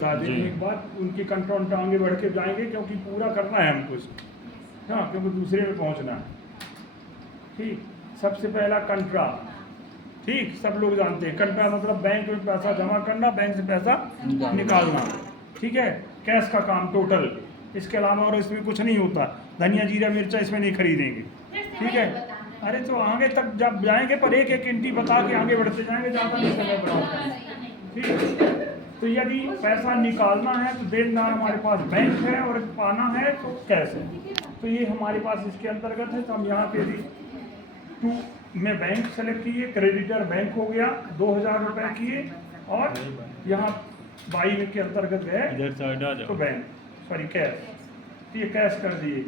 बता दें एक बात, उनकी कंट्रोल आगे बढ़ के जाएंगे क्योंकि पूरा करना है हमको इसको। हाँ, क्योंकि दूसरे में पहुंचना है। ठीक, सबसे पहला कंट्रा। ठीक, सब लोग जानते हैं कंट्रा मतलब बैंक में पैसा जमा करना, बैंक से पैसा निकालना। ठीक है, कैश का काम टोटल, इसके अलावा और इसमें कुछ नहीं होता। धनिया जीरा मिर्चा इसमें नहीं खरीदेंगे। ठीक है, अरे तो आगे तक जब जाएंगे पर एक एक एंट्री बता के आगे बढ़ते जाएंगे, ज़्यादा नहीं समय बढ़ाओ। ठीक, तो यदि पैसा निकालना है तो देनदार हमारे पास बैंक है और पाना है तो कैश है। तो ये हमारे पास इसके अंतर्गत है। तो हम यहाँ पे भी 2 में बैंक सेलेक्ट किए, क्रेडिटर बैंक हो गया, 2000 रुपये किए, और यहाँ 22 के अंतर्गत गए तो बैंक सॉरी कैश, तो ये कैश कर दिए।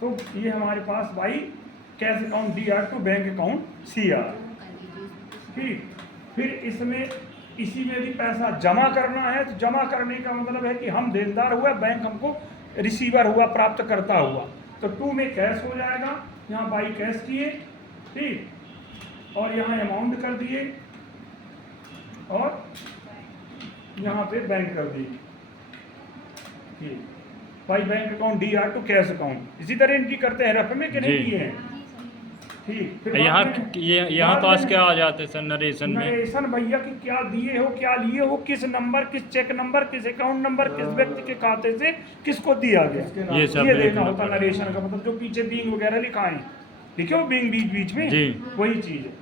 तो ये हमारे पास by cash account DR to bank account CR। ठीक, फिर इसमें इसी में भी पैसा जमा करना है। तो जमा करने का मतलब है कि हम देनदार हुआ, बैंक हमको रिसीवर हुआ, प्राप्त करता हुआ। तो 2 में कैश हो जाएगा, यहाँ बाई कैश किए। ठीक, और यहाँ अमाउंट कर दिए और यहाँ पे बैंक कर दिए। ठीक, by bank account DR to cash account. इसी तरह इनकी करते हैं रफ में कि नहीं किए हैं। ठीक, फिर यहाँ पास क्या आ जाते हैं सर नरेशन भैया कि क्या दिए हो, क्या लिए हो, किस नंबर, किस चेक नंबर, किस अकाउंट नंबर, किस व्यक्ति के खाते से किसको दिया गया, ये देखना होता नरेशन का मतलब। जो पीछे बिंग वगैरह लिखा है, लिखे हो बिंग बीच में, वही चीज है।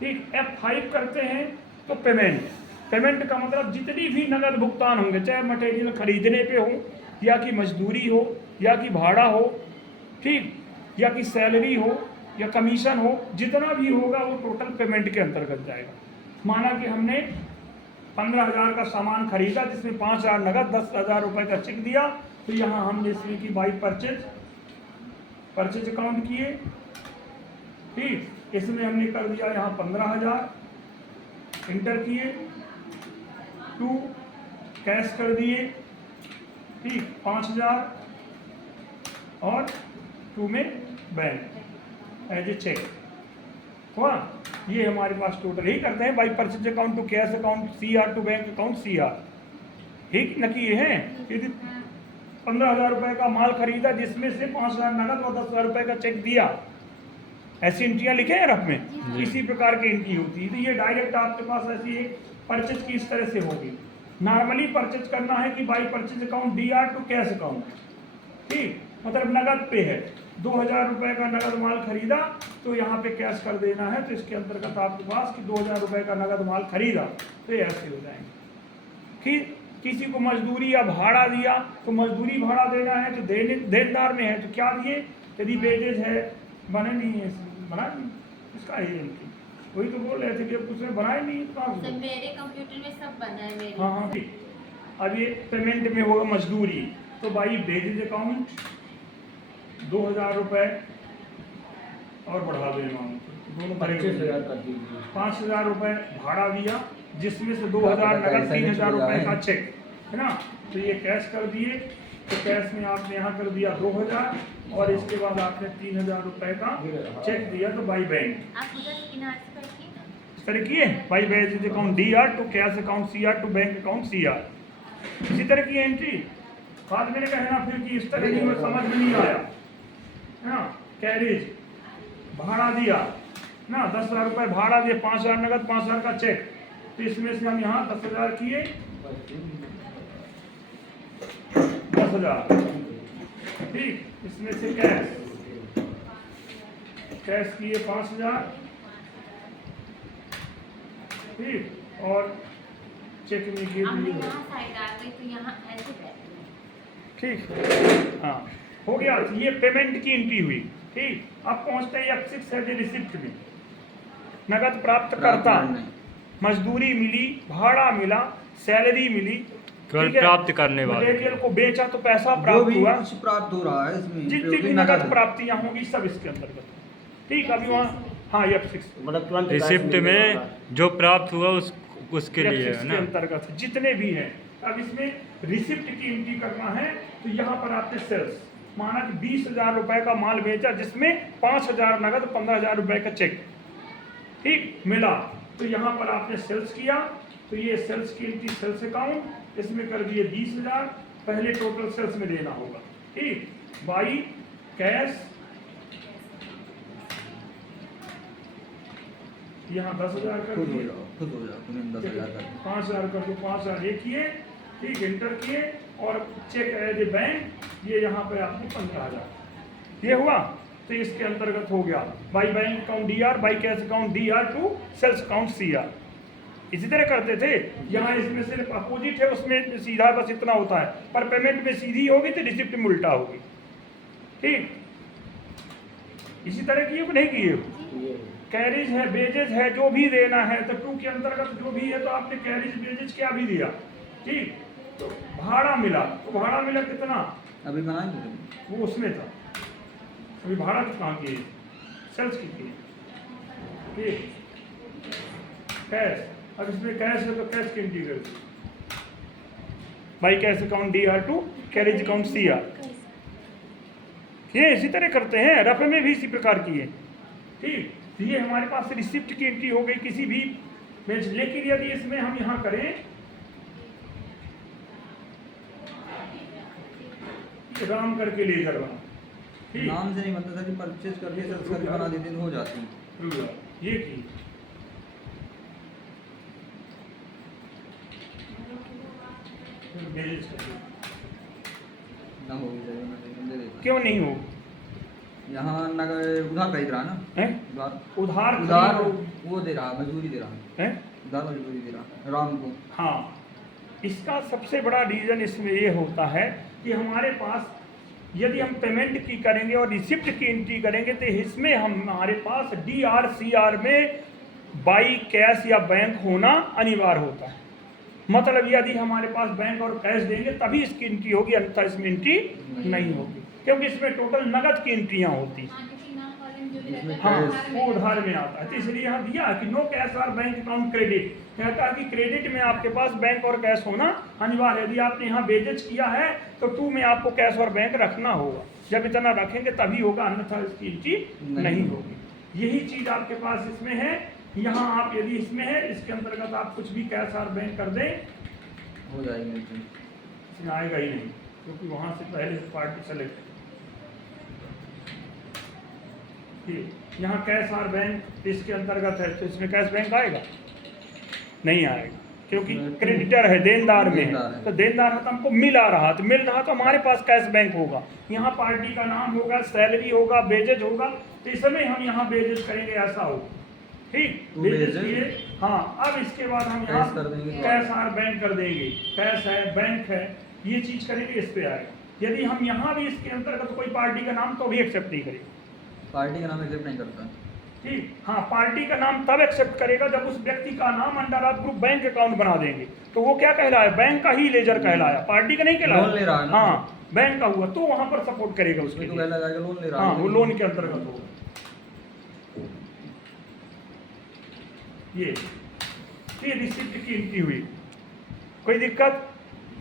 ठीक, F5 करते हैं तो पेमेंट। पेमेंट का मतलब जितनी भी नगद भुगतान होंगे, चाहे मटेरियल खरीदने पे हो, या कि मजदूरी हो, या कि भाड़ा हो, ठीक, या कि सैलरी हो, या कमीशन हो, जितना भी होगा वो टोटल पेमेंट के अंतर्गत जाएगा। माना कि हमने 15,000 का सामान खरीदा, जिसमें 5,000 नगद, 10,000 रुपये का चेक दिया। तो यहाँ हमने इसमें की बाई परचेज अकाउंट किए। ठीक, इसमें हमने कर दिया यहाँ 15,000 इंटर किए, 2 कैश कर दिए। ठीक, 5,000 और 2 में बैंक एज ए चेक हुआ। ये हमारे पास टोटल ही करते हैं by purchase account to cash account CR to bank account CR। ठीक न कि ये हैं, यदि 15,000 रुपये का माल खरीदा, जिसमें से 5,000 नगद और 10,000 रुपये का चेक दिया, ऐसी एंट्रियाँ लिखे हैं रफ में। इसी प्रकार की एंट्री होती है। तो ये डायरेक्ट आपके पास ऐसी एक परचेज की इस तरह से होगी। नॉर्मली परचेज करना है कि by purchase account DR to cash account. ठीक, मतलब नगद पे है, 2,000 रुपये का नगद माल खरीदा तो यहाँ पे कैश कर देना है। तो इसके अंतर्गत आपके पास कि 2,000 रुपये का नगद माल खरीदा, तो ये ऐसे हो जाएंगे। ठीक, किसी को मजदूरी या भाड़ा दिया तो मजदूरी भाड़ा देना है तो देनदार में है तो क्या दिए। यदि वेजेज है, बने नहीं है, बना नहीं, इसका ही एंट्री। वही तो बोल रहे थे कि उसमें बनाए नहीं तो मेरे कंप्यूटर में सब बना है मेरे। हाँ। ठीक, अब ये पेमेंट में होगा मजदूरी, तो बाई वेजेज अकाउंट 2,000 रुपये और बढ़ा दो अमाउंट, दोनों 5,000 रुपये भाड़ा दिया, जिसमें से 2,000 नगद, 3,000 रुपये का चेक है ना। तो ये कैश कर दिए। तो कैश में आपने यहाँ कर दिया 2,000 और इसके बाद आपने 3,000 रुपये का चेक दिया। तो बाई बैंक इस तरह किए, by wages account DR to cash account CR to bank account CR। इसी तरह की एंट्री। बाद में कहना फिर कि इस तरह की में समझ में नहीं आया ना। कैरेज भाड़ा दिया ना, 10,000 रुपये भाड़ा दिया, 5,000 नगद, 5,000 का चेक। तो इसमें से हम यहाँ 10,000 किए, 10,000। ठीक, इसमें से कैश किए 5,000। ठीक, और चेक में किए। ठीक, हाँ हो गया। ये पेमेंट की एंट्री हुई। ठीक, अब पहुंचते हैं F6 एज ए रिसिप्ट में। नगद प्राप्त करता, मजदूरी मिली, भाड़ा मिला, सैलरी मिली, प्राप्त करने वाले मटेरियल को बेचा तो पैसा प्राप्त हुआ, प्राप्त हो रहा है इसमें, जितनी भी नगद प्राप्तियां होंगी सब इसके अंतर्गत। ठीक, अभी वहाँ हाँ F6 मतलब रिसिप्ट में जो प्राप्त हुआ उसके लिए है ना, अंतर्गत जितने भी हैं। अब इसमें रिसिप्ट की एंट्री करना है। तो यहाँ पर आपने सेल्स, माना कि 20,000 रुपये का माल बेचा, जिसमें 5,000 नगद, 15,000 रुपये का चेक ठीक मिला। तो यहाँ पर आपने सेल्स किया। तो ये सेल्स की एंट्री सेल्स अकाउंट इसमें कर दिए 20,000, पहले टोटल सेल्स में देना होगा। ठीक, बाई कैश यहाँ 10,000 कर खुद हो दिए, जाओ, खुद हो जाओ, तुमने 10,000 कर दिया। 5,000 कर दो, 5,000 ये किए, ठीक, इंटर किए और चेक एज ए बैंक, ये यहाँ पे आपको 15,000 ये हुआ। तो इसके अंतर्गत हो गया by bank account DR, by cash account DR to sales account CR। इसी तरह करते थे, यहाँ इसमें सिर्फ अपोजिट है, उसमें सीधा बस इतना होता है, पर पेमेंट में सीधी होगी तो रिसिप्ट में उल्टा होगी। ठीक, इसी तरह किए नहीं किए। कैरिज है, बेजेज है, जो भी देना है तो 2 के अंतर्गत जो भी है, तो आपने कैरिज बेजेज क्या भी दिया। ठीक, तो भाड़ा मिला, तो भाड़ा मिला कितना, अभी बनाएंगे वो उसमें था, अभी भाड़ा कहाँ की, सेल्स की थी। ठीक, कैश, अब इसमें कैश है तो कैश की एंट्री कर दी, by cash account DR to carriage account CR। ये इसी तरह करते हैं, रफे में भी इसी प्रकार की है। ठीक, तो ये हमारे पास रिसिप्ट की एंट्री हो गई किसी भी में। लेकिन यदि इसमें हम यहाँ करें राम करके लेजर बना, ठीक, नाम से नहीं बनता था कि परचेज करके सेल्स करके बना देते हैं, हो जाती है। ये की ना होगी चाहिए, मैं दे देता क्यों नहीं हो, हूँ। यहाँ नगर उधार खरीद रहा है ना, है उधार उधार वो दे रहा, मजदूरी दे रहा, है। उधार मजदूरी दे रहा राम को। हाँ, इसका सबसे बड़ा रीज़न इसमें ये होता है कि हमारे पास यदि हम पेमेंट की करेंगे और रिसिप्ट की एंट्री करेंगे तो इसमें हमारे पास DR CR में बाई कैश या बैंक होना अनिवार्य होता है। मतलब यदि हमारे पास बैंक और कैश देंगे तभी इसकी एंट्री होगी, अन्यथा इसमें एंट्री नहीं होगी, क्योंकि इसमें टोटल नगद की एंट्रियाँ होती हैं। हाँ, वो उधार में आता है, तो इसलिए यहाँ दिया कि नो कैश और बैंक अकाउंट क्रेडिट, कहता है कि क्रेडिट में आपके पास बैंक और कैश होना अनिवार्य है। यदि आपने यहाँ बेजेज किया है तो 2 में आपको कैश और बैंक रखना होगा, जब इतना रखेंगे तभी होगा, अन्यथा इसकी एंट्री नहीं होगी। यही चीज़ आपके पास इसमें है। यहाँ आप यदि इसमें है, इसके अंतर्गत आप कुछ भी कैश और बैंक कर दें, हो जाएगी, इसमें आएगा ही नहीं, क्योंकि वहाँ से पहले से पार्टी सेलेक्ट। यहाँ कैश और बैंक इसके अंतर्गत है, तो इसमें कैश बैंक आएगा नहीं आएगा, क्योंकि क्रेडिटर है, देनदार में है, तो देनदार है तो हमको मिल आ रहा, तो मिल रहा तो हमारे पास कैश बैंक होगा। यहाँ पार्टी का नाम होगा, सैलरी होगा, बेजेज होगा, तो इस समय हम यहाँ बेजेज करेंगे, ऐसा होगा। ठीक, बेजेज किए। हाँ, अब इसके बाद हम यहाँ कैश और बैंक कर देंगे, कैश है, बैंक है, ये चीज़ करेंगे, इस पे आएगा। यदि हम यहाँ भी इसके अंतर्गत कोई पार्टी का नाम तो भी एक्सेप्ट नहीं करेंगे, पार्टी का नाम एक्सेप्ट नहीं करता। ठीक, हाँ, पार्टी का नाम तब एक्सेप्ट करेगा जब उस व्यक्ति का नाम अंडर आप ग्रुप बैंक अकाउंट बना देंगे, तो वो क्या कहलाया, बैंक का ही लेजर कहलाया, पार्टी का नहीं कहलाया। लोन ले रहा है ना, हाँ, बैंक का हुआ तो वहां पर सपोर्ट करेगा उसके तो लिए। कहला जाएगा लोन ले रहा हाँ, है, वो लोन के अंतर्गत होगा। ये रिसिप्ट की एंट्री हुई, कोई दिक्कत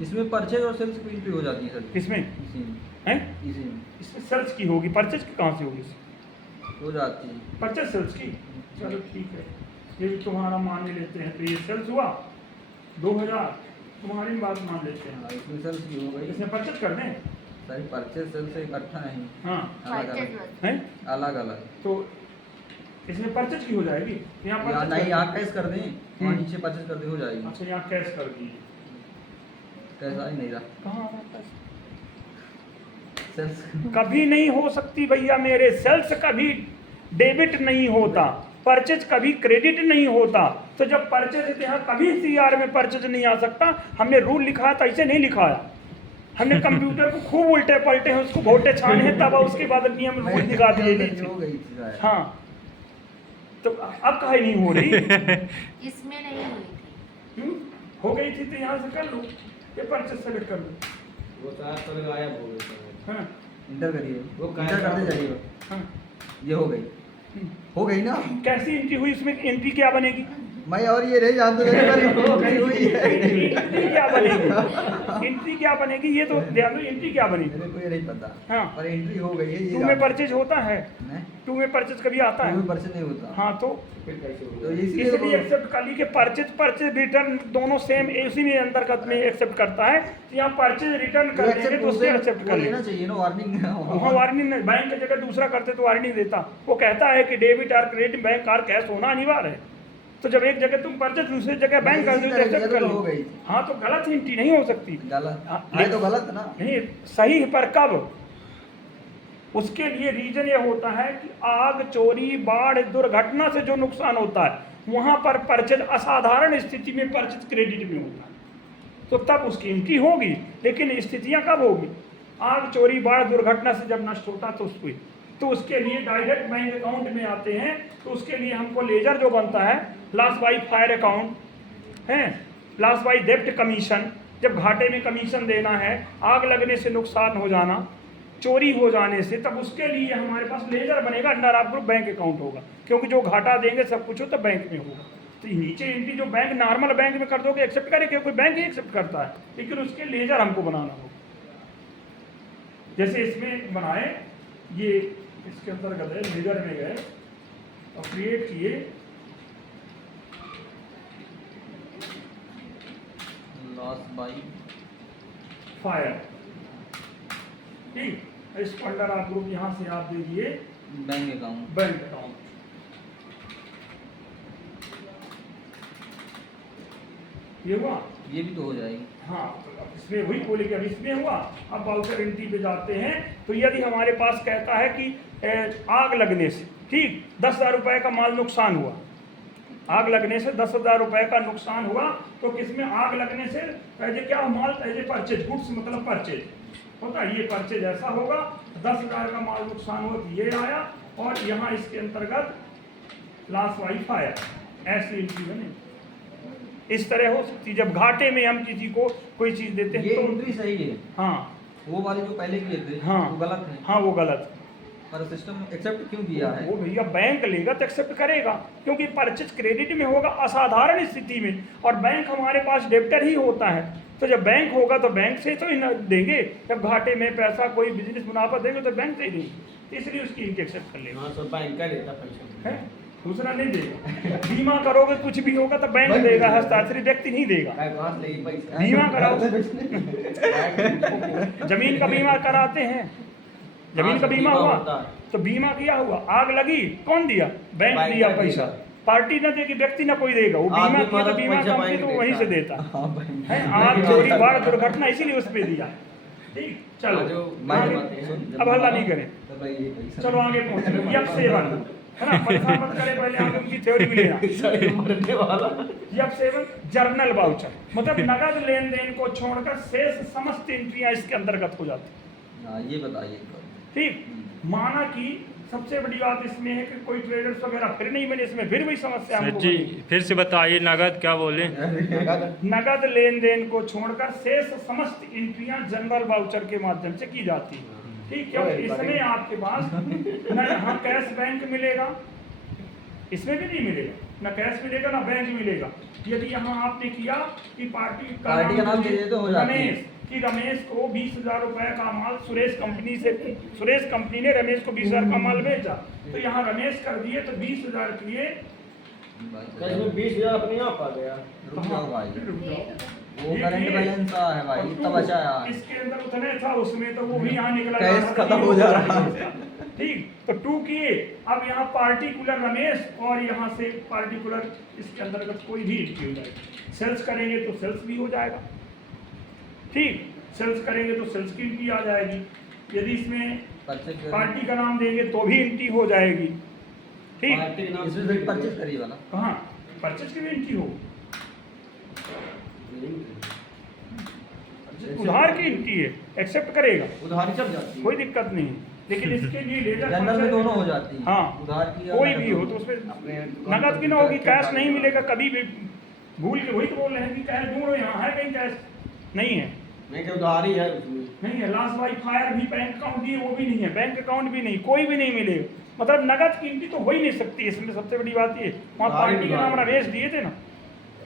इसमें परचेज और सेल्स की एंट्री हो जाती है सर। किसमें इसी में, है, इसी में इसमें सेल्स की होगी, परचेज की कहाँ से होगी, हो जाती है। परचेज सेल्स की। चलो ठीक है, ये भी तुम्हारा मान लेते हैं, तो ये सेल्स हुआ 2000, तुम्हारी बात मान लेते हैं, हाँ, इसमें सेल्स की हो गई। इसमें परचेज कर दें। सर परचेज सेल्स से इकट्ठा नहीं, हाँ, अलग अलग है, अलग अलग। तो इसमें परचेज की हो जाएगी, यहाँ या परचेज नहीं, कर यहाँ कैश कर दें और नीचे परचेज कर दे, हो जाएगी। अच्छा, यहाँ कैश कर दीजिए, कैसा ही नहीं रहा कहाँ आ रहा है पैसा? सेल्स। कभी नहीं हो सकती भैया मेरे, सेल्स कभी डेबिट नहीं होता, परचेज कभी क्रेडिट नहीं होता। तो जब परचेज है तो यहाँ कभी CR में परचेज नहीं आ सकता। हमने रूल लिखा था, ऐसे नहीं लिखाया, हमने कंप्यूटर को खूब उल्टे पलटे हैं, उसको भोटे छाने हैं, तब उसके बाद नियम रूल दिखा दिए नीचे। हो गई थी शायद। हाँ, तो अब काहे नहीं हो रही? इसमें नहीं हुई थी। हो गई थी तो यहाँ से कर लो, ये परचेज सेलेक्ट कर लो। वो चार पर गायब हो गए। हाँ, इंटर करिए, वो इंटर करते जाइए। हाँ, ये हो गई, हो गई ना। कैसी एंट्री हुई, इसमें एंट्री क्या बनेगी? मैं और ये नहीं जानते थे, हो गई हुई है। एंट्री क्या बनेगी, एंट्री क्या बनेगी, ये तो ध्यान दो, एंट्री क्या बनेगी? मेरे को ये नहीं पता। हाँ, पर एंट्री हो गई है ये। तुम्हें परचेज होता है, नहीं? टू में परचेज कभी आता है? परचेज नहीं होता। हाँ तो फिर कैसे तो होगा? इसलिए इसलिए एक्सेप्ट कर ली कि परचेज रिटर्न दोनों सेम उसी में अंतर्गत में एक्सेप्ट करता है। तो यहाँ परचेज रिटर्न कर देंगे तो उससे एक्सेप्ट कर लेना लेना चाहिए ना, वार्निंग। वहाँ वार्निंग नहीं, बैंक की जगह दूसरा करते तो वार्निंग देता। वो कहता है कि डेबिट और क्रेडिट बैंक और कैश होना अनिवार्य है। तो जब एक जगह तुम परचेज दूसरी जगह बैंक कर दो तो एक्सेप्ट कर हो लो। गई। हाँ तो गलत एंट्री नहीं हो सकती। गलत हाँ, है तो गलत ना। नहीं सही है, पर कब? उसके लिए रीजन ये होता है कि आग, चोरी, बाढ़, दुर्घटना से जो नुकसान होता है वहां पर परचेज असाधारण स्थिति में परचेज क्रेडिट में होता है, तो तब उसकी एंट्री होगी। लेकिन स्थितियां कब होगी? आग, चोरी, बाढ़, दुर्घटना से जब नष्ट होता तो उसके लिए डायरेक्ट बैंक अकाउंट में आते हैं। तो उसके लिए हमको लेजर जो बनता है, लॉस बाई फायर अकाउंट है, लॉस बाई डेब्ट कमीशन, जब घाटे में कमीशन देना है, आग लगने से नुकसान हो जाना, चोरी हो जाने से, तब उसके लिए हमारे पास लेजर बनेगा, अंडर आप ग्रुप बैंक अकाउंट होगा। क्योंकि जो घाटा देंगे सब कुछ हो तो बैंक में होगा। तो नीचे एंट्री जो बैंक नॉर्मल बैंक में कर दोगे एक्सेप्ट करे, क्योंकि बैंक ही एक्सेप्ट करता है, लेकिन उसके लेजर हमको बनाना होगा। जैसे इसमें बनाए, ये इसके अंतर्गत है, लेजर में गए और क्रिएट किए लॉस बाई फायर, ठीक। इस अंडर आप ग्रुप यहाँ से आप दीजिए बैंक अकाउंट। बैंक अकाउंट, ये हुआ, ये भी तो हो जाएगी। हाँ। तो अब इसमें वही बोले कि अब इसमें हुआ। अब वाउचर एंट्री पे जाते हैं, तो यदि हमारे पास कहता है कि आग लगने से, ठीक, 10,000 रुपये का माल नुकसान हुआ, आग लगने से 10,000 रुपये का नुकसान हुआ, तो किसमें आग लगने से पहले क्या माल, पहले परचेज, गुड्स मतलब परचेज होता है, ये परचेज ऐसा होगा, 10,000 का माल नुकसान हुआ तो ये आया, और यहाँ इसके अंतर्गत लॉस बाई फायर, ऐसी एंट्री बने। इस तरह हो सकती है जब घाटे में हम किसी को कोई चीज देते हैं ये तो। एंट्री सही है। हाँ वो वाले जो पहले किए थे हाँ वो गलत है। हाँ वो गलत। पर सिस्टम एक्सेप्ट क्यों किया है? वो भैया बैंक लेगा तो एक्सेप्ट करेगा, क्योंकि परचेज क्रेडिट में होगा असाधारण स्थिति में, और बैंक हमारे पास डेब्टर ही होता है। तो जब बैंक होगा तो बैंक से तो ही न देंगे, जब घाटे में पैसा कोई बिजनेस मुनाफा देंगे तो बैंक से ही देंगे, इसलिए उसकी एक्सेप्ट कर लेगा। हाँ तो बैंक का देता पैसा है, दूसरा नहीं देगा। बीमा करोगे कुछ भी होगा तो बैंक देगा, हस्ताक्षरी व्यक्ति नहीं देगा। कहाँ से लेगी पैसा? बीमा कराओ, जमीन का बीमा कराते हैं, जमीन का बीमा हुआ तो बीमा किया हुआ, आग लगी कौन दिया? बैंक दिया पैसा, पार्टी ना देगी, व्यक्ति ना कोई देगा, वो बीमा किया तो बीमा कंपनी तो वहीं से देता है। आग, चोरी, बाढ़, दुर्घटना इसीलिए उस पर दिया। ठीक, चलो अब हल्ला नहीं करें, चलो आगे पहुंचे। F7 है ना, परेशान मत करे, पहले आप उनकी थ्योरी भी लेना। F7 जर्नल वाउचर, मतलब नगद लेन देन को छोड़कर शेष समस्त एंट्रियां इसके अंतर्गत हो जाती। हाँ ये बताइए। ठीक, माना कि सबसे बड़ी बात इसमें है कि कोई ट्रेडर्स वगैरह फिर नहीं बने इसमें, फिर वही समस्या हमको जी बनेगी। फिर से बताइए, नगद क्या बोले? नगद लेन देन को छोड़कर शेष समस्त एंट्रियां जनरल वाउचर के माध्यम से की जाती है। ठीक, क्योंकि इसमें आपके पास न यहाँ कैश बैंक मिलेगा, इसमें भी नहीं मिलेगा, न कैश मिलेगा ना बैंक मिलेगा। यदि यहाँ आपने किया कि पार्टी का नाम दे दे तो हो जाती है। रमेश, कि रमेश को 20,000 रुपए का माल सुरेश कंपनी ने रमेश को 20,000 का माल बेचा, तो यहाँ रमेश कर दिए तो 20,000 किए, इसमें 20,000 अपने आप आ गया। रुक जाओ भाई, फिर रुक जाओ। वो करंट बैलेंस है भाई, इतना बचा है। इसके अंदर उतने था, उसमें तो वो भी यहाँ निकला, कैश खत्म हो जा रहा है। ठीक, तो 2 किए। अब यहाँ पार्टिकुलर रमेश और यहाँ से पार्टिकुलर इसके अंतर्गत कोई भी एंट्री हो जाएगी। सेल्स करेंगे तो सेल्स भी हो जाएगा। ठीक, सेल्स करेंगे तो सेल्स की एंट्री आ जाएगी। यदि इसमें पार्टी का नाम देंगे तो भी एंट्री हो जाएगी। ठीक, पार्टी के नाम से इसमें परचेज करिए वाला। कहाँ परचेज की भी एंट्री हो, उधार की एंट्री है, एक्सेप्ट करेगा, उधारी चल जाती है। कोई दिक्कत नहीं है। लेकिन इसके लिए लेजर जनरल में दोनों हो जाती है। हाँ, उधार की कोई भी हो तो उसमें नगद की ना होगी, कैश नहीं मिलेगा कभी भी। भूल के वही तो बोल रहे हैं कि कैश ढूंढो, यहाँ है कहीं कैश नहीं है, नहीं उधारी है उसमें। नहीं है। लॉस बाई फायर भी बैंक अकाउंट दिए वो भी नहीं है, बैंक अकाउंट भी नहीं, कोई भी नहीं मिलेगा। मतलब नगद की एंट्री तो हो ही नहीं सकती। इसमें सबसे बड़ी बात ये, वहाँ पार्टी के नाम रमेश दिए थे ना,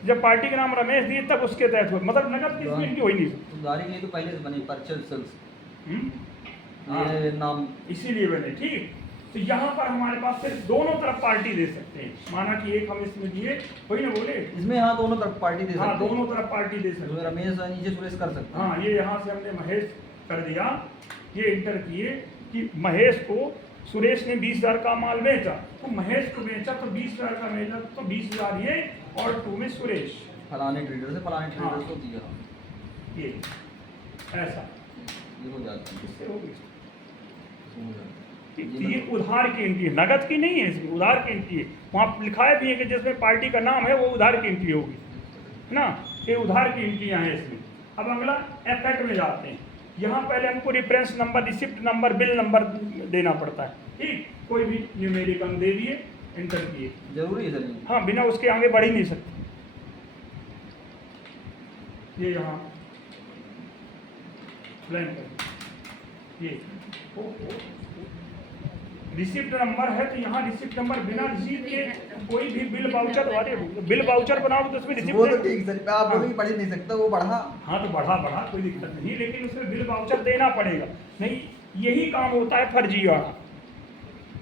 जब पार्टी के नाम रमेश दिए तब उसके तहत हुआ, मतलब नगद की एंट्री हो ही नहीं सकती। उधारी के लिए तो पहले से बनी परचेज सेल्स, हाँ, ये नाम इसीलिए बने। ठीक, तो यहाँ पर हमारे पास सिर्फ दोनों तरफ पार्टी दे सकते हैं। माना कि एक हम इसमें दिए, वही ना बोले, इसमें हाँ दोनों तरफ पार्टी दे हाँ सकते हैं। दोनों तरफ पार्टी दे सकते इसमें हैं। रमेश और नीचे सुरेश कर सकते हैं। हाँ, ये यहाँ से हमने महेश कर दिया, ये इंटर किए कि महेश को सुरेश ने 20,000 का माल बेचा, तो महेश को बेचा तो 20,000 का बेचा तो 20,000 ये और 2 में सुरेश, फलाने ट्रेडर से फलाने हाँ। ट्रेडर को दिया, ये ऐसा ये हो जाता है। इससे हो गई। हो जाता है। तो ये उधार की एंट्री है, नगद की नहीं है, इसमें उधार की एंट्री है। वहाँ लिखाया भी है कि जिसमें पार्टी का नाम है वो उधार की एंट्री होगी, है ना। ये उधार की एंट्रियाँ हैं इसमें। अब अगला एफेक्ट में जाते हैं। यहाँ पहले हमको reference number, receipt number, bill number देना पड़ता है, ठीक। कोई भी न्यूमेरिक हम दे दिए, एंटर किए, जरूरी है सर ये। हाँ, बिना उसके आगे बढ़ ही नहीं सकते। ये यहाँ ब्लैंक कर, ये रिसिप्ट नंबर है तो यहाँ रिसिप्ट नंबर बिना रिसीव के कोई भी बिल वाउचर, अरे बिल वाउचर बनाओ तो उसमें वो तो रिसिप्ट, ठीक सर, आप बोलोगे पढ़ ही नहीं सकता, वो बढ़ा। हाँ तो बढ़ा कोई दिक्कत नहीं, लेकिन उसमें बिल वाउचर देना पड़ेगा। नहीं, यही काम होता है फर्जीवाड़ा,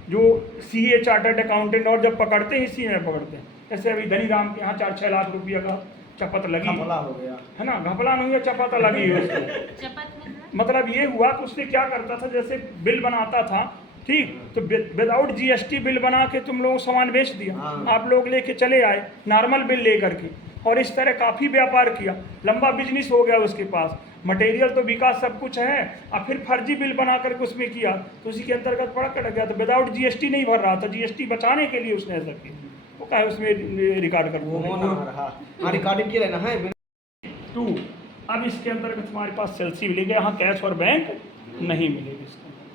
जो सीए चार्टर्ड अकाउंटेंट और जब पकड़ते हैं इसी में पकड़ते हैं। जैसे अभी धनीराम के यहाँ 4-6 लाख रुपया का चपत लगी, घपला हो गया है ना, घपला नहीं है, चपत लगी है उसको। चपत में मतलब ये हुआ कि उसने क्या करता था, जैसे बिल बनाता था, ठीक, तो विदाउट जीएसटी बिल बना के तुम लोगों को सामान बेच दिया, हाँ। आप लोग लेके चले आए नॉर्मल बिल लेकर के, और इस तरह काफ़ी व्यापार किया, लंबा बिजनेस हो गया उसके पास, मटेरियल तो बिका, सब कुछ है, और फिर फर्जी बिल बना करके उसमें किया, तो उसी के अंतर्गत पड़ा कट गया। तो विदाउट जीएसटी नहीं भर रहा था, जीएसटी बचाने के लिए उसने ऐसा किया, वो क्या है उसमें रिकॉर्ड कर वो ना रहा, हाँ रिकॉर्डिंग किया रहना है। 2। अब इसके अंतर्गत हमारे पास सेल्स ही मिलेगा, यहाँ कैश और बैंक नहीं मिलेगी इसके अंदर,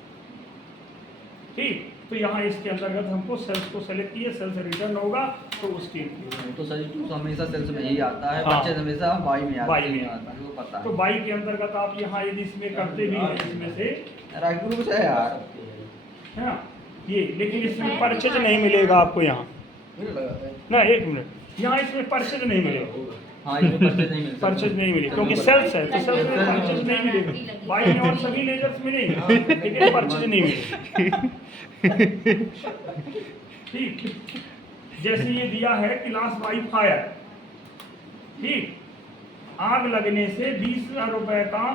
ठीक। तो यहाँ इसके अंतर्गत हमको सेल्स को सेलेक्ट किए, सेल्स रिटर्न होगा तो उसकी entry होगी। तो सर तो हमेशा सेल्स में यही आता है, हाँ। परचेज हमेशा बाई में आता बाई है, में आता है, वो पता तो है। बाई के अंतर्गत आप यहाँ यदि इसमें करते भी हैं, इसमें से, राजगुरु कुछ है यार, है ना, ये, लेकिन इसमें परचेज नहीं मिलेगा आपको यहाँ मुझे लगा था। ना, 1 मिनट, यहाँ इसमें परचेज नहीं मिलेगा, हाँ इसमें परचेज नहीं मिलता, परचेज नहीं मिलेगा क्योंकि सेल्स है, तो सेल्स में परचेज नहीं मिलेगा। बाई में और सभी लेजर्स मिलेंगे, लेकिन परचेज नहीं मिलेगा, ठीक। जैसे ये दिया है कि लॉस बाई फायर, ठीक, आग लगने से 20,000 रुपए का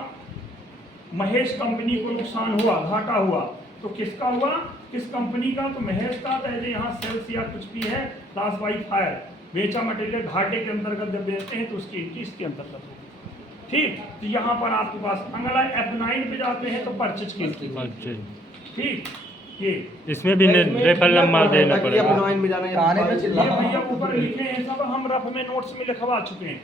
महेश कंपनी को नुकसान हुआ, घाटा हुआ, तो किसका हुआ, किस कंपनी का, तो महेश का। तो यहाँ सेल्स या कुछ भी है, लॉस बाई फायर, बेचा मटेरियल घाटे के अंतर्गत जब बेचते हैं तो उसकी एंट्री इसके अंतर्गत होगी, ठीक। तो यहाँ पर आपके पास अगला F9 पे जाते हैं तो परचेज की एंट्री, ठीक। ये इसमें भी रेफर नंबर देना पड़ेगा। अपनाइन में जाना है, कहानी में चिल्ला। ये भैया ऊपर लिखे हैं सब, हम रफ में नोट्स में लिखवा चुके हैं,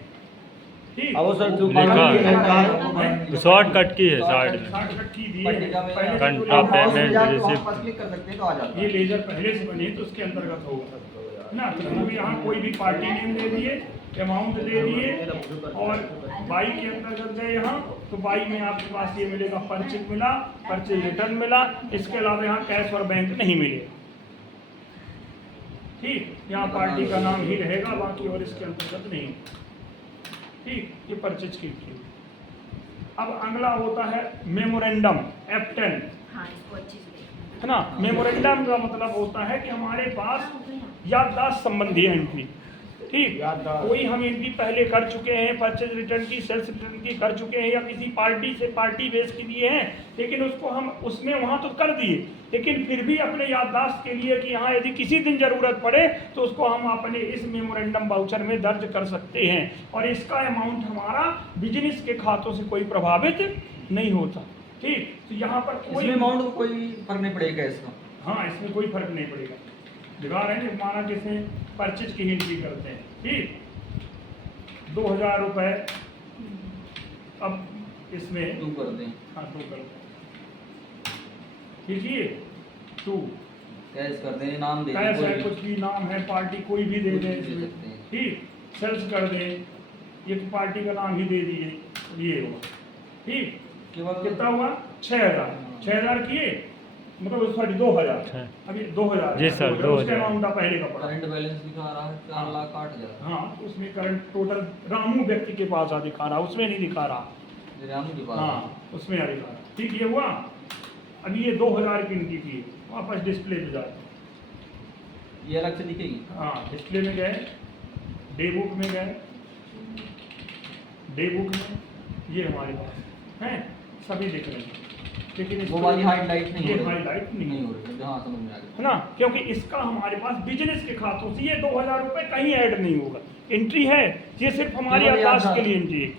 ठीक। अब वो सर जो लिखा है शॉर्टकट की है साइड में, शॉर्टकट की दी पट्टिका है, में पहले कंट्रा जो आप हाउस में पेमेंट जाके वहाँ रिसिप्ट। पर क्लिक कर सकते हैं तो आ जाता ये है। लेजर पहले से बने तो उसके अंतर्गत होगा ना। तो हम यहाँ कोई भी पार्टी नेम दे दिए, अमाउंट दे दिए, और बाई के अंतर्गत गए यहाँ, तो बाई में आपके पास ये मिलेगा, परचेज मिला, परचेज रिटर्न मिला, इसके अलावा यहाँ कैश और बैंक नहीं मिलेगा, ठीक। यहाँ पार्टी का नाम ही रहेगा, बाकी और इसके अंतर्गत नहीं, ठीक। ये परचेज की थी। अब अगला होता है मेमोरेंडम, F10, हाँ, इसको अच्छे से देखना। है ना। मेमोरेंडम का मतलब होता है कि हमारे पास याददाश्त संबंधी एंट्री, ठीक। याददाश्त। कोई हम एंट्री पहले कर चुके हैं, परचेज रिटर्न की, सेल्स रिटर्न की कर चुके हैं, या किसी पार्टी से पार्टी बेस की दिए हैं, लेकिन उसको हम उसमें वहाँ तो कर दिए, लेकिन फिर भी अपने याददाश्त के लिए कि हाँ यदि किसी दिन ज़रूरत पड़े तो उसको हम अपने इस मेमोरेंडम वाउचर में दर्ज कर सकते हैं, और इसका अमाउंट हमारा बिजनेस के खातों से कोई प्रभावित नहीं होता, ठीक। तो यहाँ पर कोई इसमें अमाउंट को कोई फर्क नहीं पड़ेगा इसका। हाँ, इसमें कोई फर्क नहीं पड़ेगा। दिखा रहे हैं, माना किसने परचेज की एंट्री करते हैं, ठीक, 2,000 रुपये, अब इसमें टू कर दें, हाँ 2 कर दें, ठीक है, 2 कैश कर दें, नाम दे दें, कैश कोई है, भी। कुछ भी नाम है, पार्टी कोई भी दे कुछ दें भी दे इसमें, सकते हैं। ठीक। सेल्स कर दें, ये तो पार्टी का नाम ही दे दिए, ये हुआ, ठीक। केवल कितना हुआ, 6,000, 6,000 किए, मतलब सॉरी 2,000, अच्छा। अभी 2,000 जी सर, 2,000 उसका अमाउंट पहले का पड़ा, करंट बैलेंस दिखा रहा है 4,08,000। हाँ, उसमें करंट टोटल रामू व्यक्ति के पास दिखा रहा, उसमें नहीं दिखा रहा, रामू के पास। हाँ उसमें आ दिखा रहा, ठीक। ये हुआ, अब ये 2000 की एंट्री की है, वापस डिस्प्ले पे जाते हैं। ये अलग से दिखेगी। हाँ, डिस्प्ले में गए, डे बुक में गए, डे बुक में ये हमारे पास हैं, सभी दिख रहे हैं, लेकिन वो वाली हाईलाइट नहीं ये हो रही। हाईलाइट नहीं हो रही। हाँ, समझ में आ गया। है ना, क्योंकि इसका हमारे पास बिजनेस के खातों से ये 2000 रुपये कहीं ऐड नहीं होगा। एंट्री है, ये सिर्फ हमारी केवल याददाश्त याददाश्त। के लिए एंट्री है।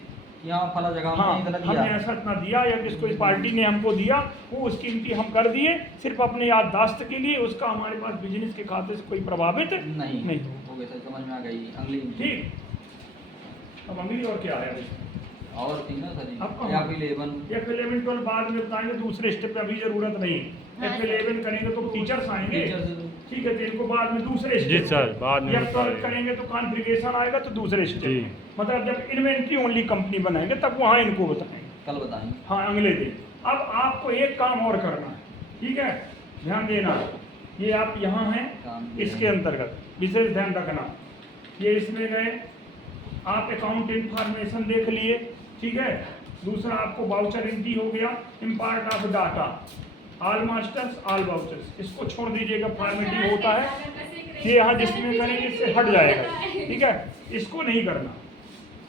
यहाँ फला जगह हाँ, हमने इतना हमने दिया। ऐसा इतना दिया या किसको इस पार्टी ने हमको दिया, वो उसकी एंट्री हम कर दिए सिर्फ अपने याददाश्त के लिए, उसका हमारे पास बिजनेस के खाते से कोई प्रभावित नहीं नहीं। हो गया सर, समझ में आ गई अगली। ठीक, अब अगली और क्या है? और थी ना सर अब कहाँ? F11 F11 12 बाद में बताएंगे, दूसरे स्टेप पे अभी जरूरत नहीं है। हाँ, F11 करेंगे तो टीचर्स आएंगे, टीचर्स। ठीक है, तो इनको बाद में दूसरे जी स्टेप सर, बाद में F12 बताइए। करेंगे तो कॉन्फ़िगरेशन आएगा तो दूसरे जी। स्टेप, मतलब जब इन्वेंट्री ओनली कंपनी बनाएंगे तब वहाँ इनको बताएंगे। कल बताएंगे। हाँ, अगले दिन। अब आपको एक काम और करना है, ठीक है, ध्यान देना। ये आप यहाँ हैं, काम इसके अंतर्गत विशेष ध्यान रखना। ये इसमें गए, आप अकाउंट इंफॉर्मेशन देख लिए, ठीक है। दूसरा आपको वाउचर एंट्री हो गया, impart of data, all masters all vouchers, इसको छोड़ दीजिएगा, फॉर्मेटिंग होता है। ये यहाँ जिसमें करेंगे इससे हट जाएगा, ठीक है, इसको नहीं करना,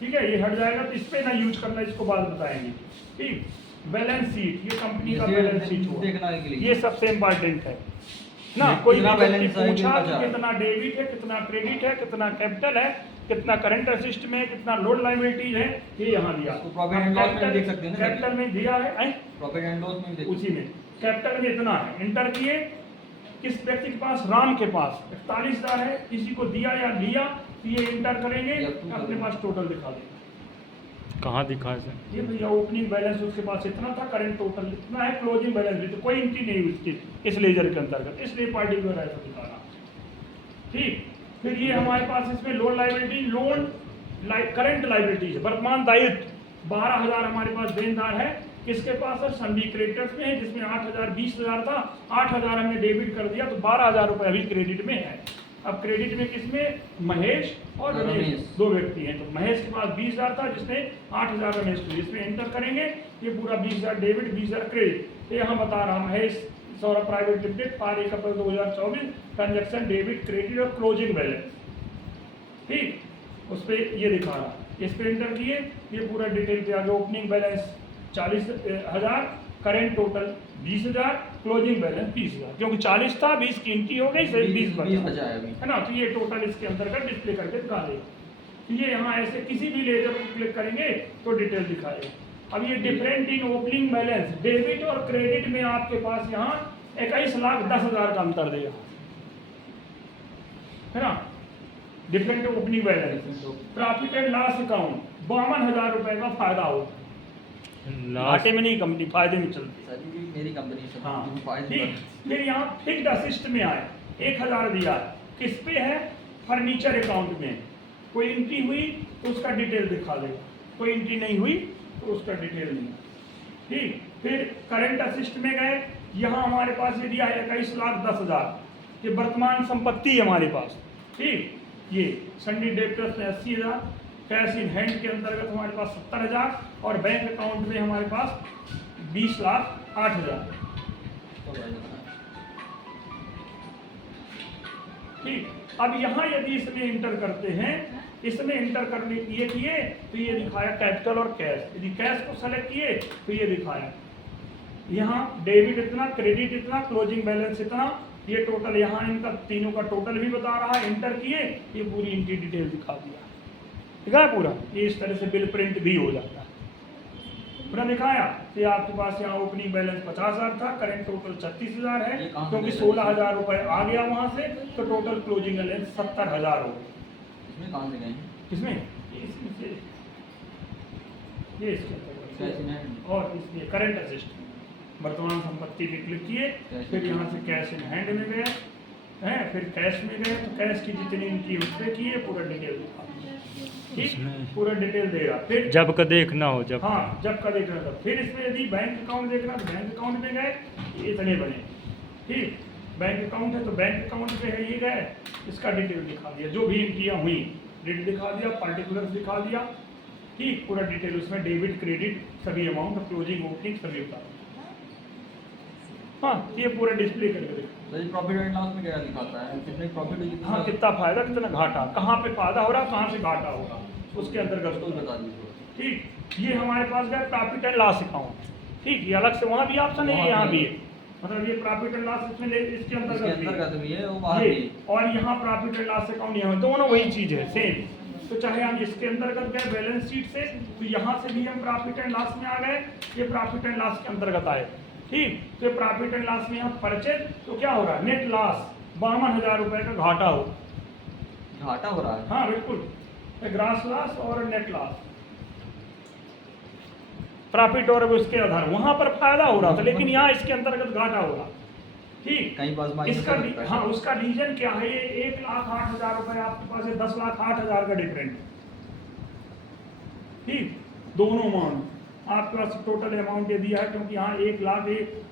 ठीक है, ये हट जाएगा, तो इस पे ना यूज करना, इसको बाद बताएंगे। ठीक, बैलेंस शीट, ये कंपनी का बैलेंस शीट हुआ, देखने के लिए ये सबसे इम्पोर्टेंट है ना। कितना कोई भी व्यक्ति बैलेंस है, पूछा कितना कि कितना डेबिट है, कितना क्रेडिट है, कितना कैपिटल है, कितना करंट असिस्ट में है, कितना लोड लायबिलिटीज है, ये यहाँ दिया। इसको प्रॉफिट एंड लॉस में देख सकते हैं ना। कैपिटल में दिया है, प्रॉफिट एंड लॉस में भी देख उसी में कैपिटल में इतना है, एंटर किए। किस व्यक्ति के पास? राम के पास 41,000 है, किसी को दिया या लिया, तो ये एंटर करेंगे, अपने पास टोटल दिखा देगा। कहाँ दिखा है सर? ये भैया ओपनिंग बैलेंस उसके पास इतना था, करंट टोटल इतना है, क्लोजिंग बैलेंस भी, तो कोई एंट्री नहीं हुई उसकी इस लेजर के अंतर्गत, इसलिए पार्टिकुलर ऐसा दिखा रहा। ठीक, फिर ये हमारे पास इसमें loan liability, loan current liability है, वर्तमान दायित्व 12,000 हमारे पास देनदार है। किसके पास है? सभी क्रेडिटर्स में है, जिसमें 8,000 20,000 था, 8,000 हमने डेबिट कर दिया, तो 12,000 रुपये अभी क्रेडिट में है। अब क्रेडिट में किसमें? महेश और रमेश, दो व्यक्ति हैं। तो महेश के पास 20,000 था, जिसमें 8,000 रमेश को, इसमें एंटर करेंगे, ये पूरा 20,000 डेबिट 20,000 क्रेडिट। तो यहाँ बता रहा महेश सौरभ प्राइवेट लिमिटेड 1 अप्रैल 2024 ट्रांजेक्शन डेबिट क्रेडिट और क्लोजिंग बैलेंस, ठीक, उस पर ये दिखा रहा। इस पर एंटर किए, ये पूरा डिटेल पे आ गया। Opening balance 40,000, current total 20,000, closing balance 20,000, क्योंकि 40 था, 20 की एंट्री हो गई, 20 बचा है अभी, है ना। तो ये टोटल इसके अंतर्गत डिस्प्ले करके दिखा देगा। तो ये यहाँ ऐसे किसी भी लेजर को क्लिक करेंगे तो डिटेल दिखाएगा। अब ये different in opening balance debit और क्रेडिट में आपके पास यहाँ 21,10,000 का अंतर देगा, है ना। Different opening balance, profit and loss account 52,000 रुपए का फायदा होता है। घाटे में नहीं, कंपनी फायदे में चलती है। सर ये मेरी कंपनी से हाँ, जो फाइल ठीक। फिर यहाँ फिक्स्ड असिस्ट में आए, 1,000 दिया, किस पे है? फर्नीचर अकाउंट में। कोई एंट्री हुई तो उसका डिटेल दिखा देगा, कोई एंट्री नहीं हुई तो उसका डिटेल नहीं, ठीक। फिर करंट असिस्ट में गए, यहाँ हमारे पास ये दिया है 21,10,000, ये वर्तमान संपत्ति है हमारे पास, ठीक। ये संडे डेप्टर्स में 80,000, कैश इन हैंड के अंतर्गत हमारे पास 70,000 और बैंक अकाउंट में हमारे पास 20,08,000, ठीक। अब यहाँ यदि इसमें इंटर करते हैं, इसमें इंटर करने ये किए तो ये दिखाया कैपिटल और कैश। यदि कैश को सेलेक्ट किए तो ये दिखाया यहाँ डेबिट इतना, क्रेडिट इतना, क्लोजिंग बैलेंस इतना, ये टोटल यहाँ इनका तीनों का टोटल भी बता रहा है। इंटर किए, ये पूरी इनकी डिटेल दिखा दिया, दिखाया पूरा। ये इस तरह से बिल प्रिंट भी हो जाता है, पूरा दिखाया। तो आपके पास यहाँ ओपनिंग बैलेंस 50,000 था, करंट टोटल 36,000 है, क्योंकि 16,000 रुपये आ गया वहाँ से, तो टोटल क्लोजिंग बैलेंस 70,000 हो गया। इसमें कहाँ से गए? किसमें? इसमें से ये इसके अंतर्गत, और इसमें करंट असिस्ट वर्तमान संपत्ति पे क्लिक किए, फिर यहाँ से कैश इन हैंड में गए हैं, फिर कैश में गए तो कैश की जितनी इनकी उस पर किए, पूरा डिटेल दिखा, ठीक, पूरा डिटेल देगा। फिर जब का देखना हो, जब हाँ, जब का देखना था। फिर इसमें यदि बैंक अकाउंट देखना तो बैंक अकाउंट में गए, ये इतने बने, ठीक। बैंक अकाउंट है तो बैंक अकाउंट पे है, ये गए, इसका डिटेल दिखा दिया, जो भी एंट्रियाँ हुई डेट दिखा दिया, पार्टिकुलर्स दिखा दिया, ठीक, पूरा डिटेल उसमें डेबिट क्रेडिट सभी अमाउंट, क्लोजिंग ओपनिंग सभी बता दिया। हाँ, ये पूरा डिस्प्ले करके देखो। तो ये प्रॉफिट एंड लॉस में क्या दिखाता है, कितने प्रॉफिट हुई, हाँ, कितना फायदा कितना घाटा, कहाँ पे फायदा हो रहा है कहाँ से घाटा होगा, उसके अंतर्गत तो बता दीजिए। ठीक। ये हमारे पास गया प्रॉफिट एंड लॉस अकाउंट। ठीक, ये अलग से वहाँ भी ऑप्शन है, यहाँ भी है, मतलब ये प्रॉफिट एंड लॉस इसमें इसके इसके अंतर्गत अंतर्गत भी है, वो बाहर भी ये, है। और यहाँ प्रॉफिट एंड लॉस अकाउंट यहाँ दोनों वही चीज है सेम। तो चाहे हम इसके अंतर्गत गए बैलेंस शीट से, तो यहाँ से भी हम प्रॉफिट एंड लॉस में आ गए, ये प्रॉफिट एंड लॉस के अंतर्गत आए। ठीक, तो प्रॉफिट एंड लॉस में यहाँ परचेज, तो क्या हो रहा है, नेट लॉस 52,000 रुपए का घाटा हो, घाटा हो रहा है। हाँ बिल्कुल, ग्रास लॉस और नेट लॉस, प्रॉफिट और उसके आधार वहां पर फायदा हो रहा था, लेकिन यहाँ इसके अंतर्गत घाटा हो रहा। ठीक, कहीं पास माइनस इसका का दिखता है। हाँ, उसका रीजन क्या है, ये 1,08,000 रुपए आपके पास है, 10,08,000 का डिफरेंट। ठीक, दोनों अमाउंट आपके पास टोटल अमाउंट ये दिया है, क्योंकि यहाँ 1 लाख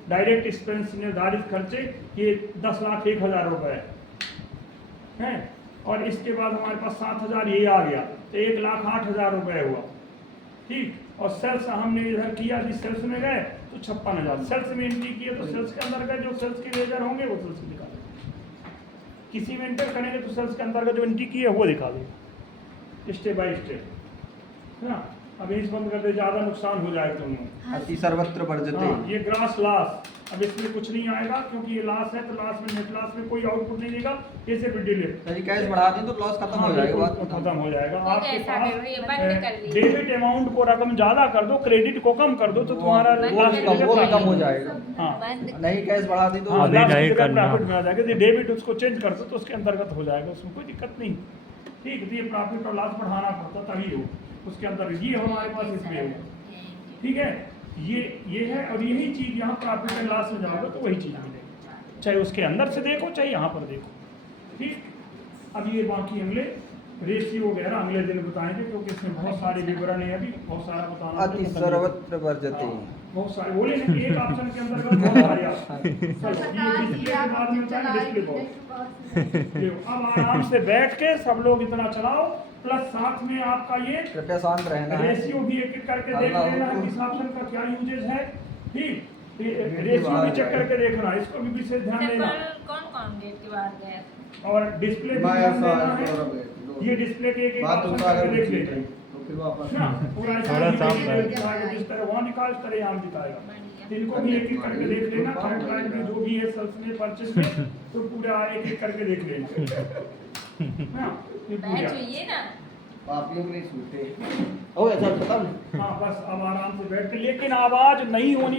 डायरेक्ट एक्सपेंस निर्धारित खर्चे ये 10,01,000 रुपए है, और इसके बाद हमारे पास 7,000 ये आ गया, तो 1,08,000 रुपए हुआ। ठीक, और सेल्स हमने इधर किया, जिस सेल्स में गए तो 56,000 सेल्स में एंट्री किए, तो सेल्स के अंदर गए, जो सेल्स के लेजर होंगे वो सेल्स दिखा देंगे, किसी में एंटर करेंगे तो सेल्स के अंदर का जो एंट्री की है वो दिखा देगा स्टेप बाय स्टेप, है ना। अब इस बंद कर दे, ज़्यादा नुकसान हो जाएगा तुम लोग। अति सर्वत्र वर्जते। हाँ, ये ग्रास लॉस, अब इसमें कुछ नहीं आएगा क्योंकि ये लॉस है, तो लॉस में नेट लॉस में कोई आउटपुट नहीं देगा, ये सिर्फ डिलीट। यदि कैश बढ़ा दें तो लॉस खत्म हो जाएगा, बात खत्म। खत्म हो जाएगा। ओके, आपके ऐसा करो, ये बंद कर पास लीजिए। डेबिट अमाउंट को रकम ज्यादा कर दो, क्रेडिट को कम कर दो, तो तुम्हारा बंद last कर जगह लीजिए। वो भी profit- कम हो जाएगा। हाँ, बंद नहीं कैश बढ़ा दी तो हाँ, अभी last नहीं जगह करना। profit में आ जाएगा, तो डेबिट उसको चेंज कर दो तो उसके अंतर्गत हो जाएगा, उसमें कोई दिक्कत नहीं। ठीक, तो ये प्रॉफिट और लॉस बढ़ाना पड़ता तभी हो, उसके अंदर ये हमारे पास इसमें हो। ठीक है, ये है, और यही चीज यहाँ प्रॉफिट एंड लॉस में जाओगे तो वही चीज मिलेगी, चाहे उसके अंदर से देखो चाहे यहाँ पर देखो। ठीक, अब ये बाकी अगले रेशियो वगैरह अगले दिन बताएंगे, क्योंकि इसमें बहुत सारे विवरण है, अभी बहुत सारा बताना। अति सर्वत्र वर्जते। हाँ, बहुत सारे बोले ना कि एक ऑप्शन के अंदर बहुत सारे ऑप्शन। चलो, ये डिस्प्ले के बाद में होता है डिस्प्ले बॉक्स। अब आराम से बैठ के सब लोग इतना चलाओ, प्लस साथ में आपका ये कृपया शांत रहना है। रेशियो भी एक एक करके देख लेना है, किस ऑप्शन का क्या यूजेज है। ठीक, रेशियो भी चेक करके देखना, इसको भी विशेष ध्यान देना, कौन कौन गेट के बाहर गया? और डिस्प्ले भी ध्यान देना है, ये डिस्प्ले के एक ऑप्शन करके देख लेते हैं ना, पूरा थोड़ा साफ दिखाएगा, जिस तरह वहाँ निकाल इस तरह यहाँ दिखाएगा। इनको भी एक एक करके देख लेना, थर्ड लाइन में जो भी है सेल्स में परचेज में, तो पूरा एक एक करके देख लेना। हाँ, ये बैठ पूरा। जाइए ना। आप लोग नहीं सुनते। ओ ऐसा पता नहीं। हाँ, बस अब आराम से बैठ के, लेकिन आवाज नहीं होनी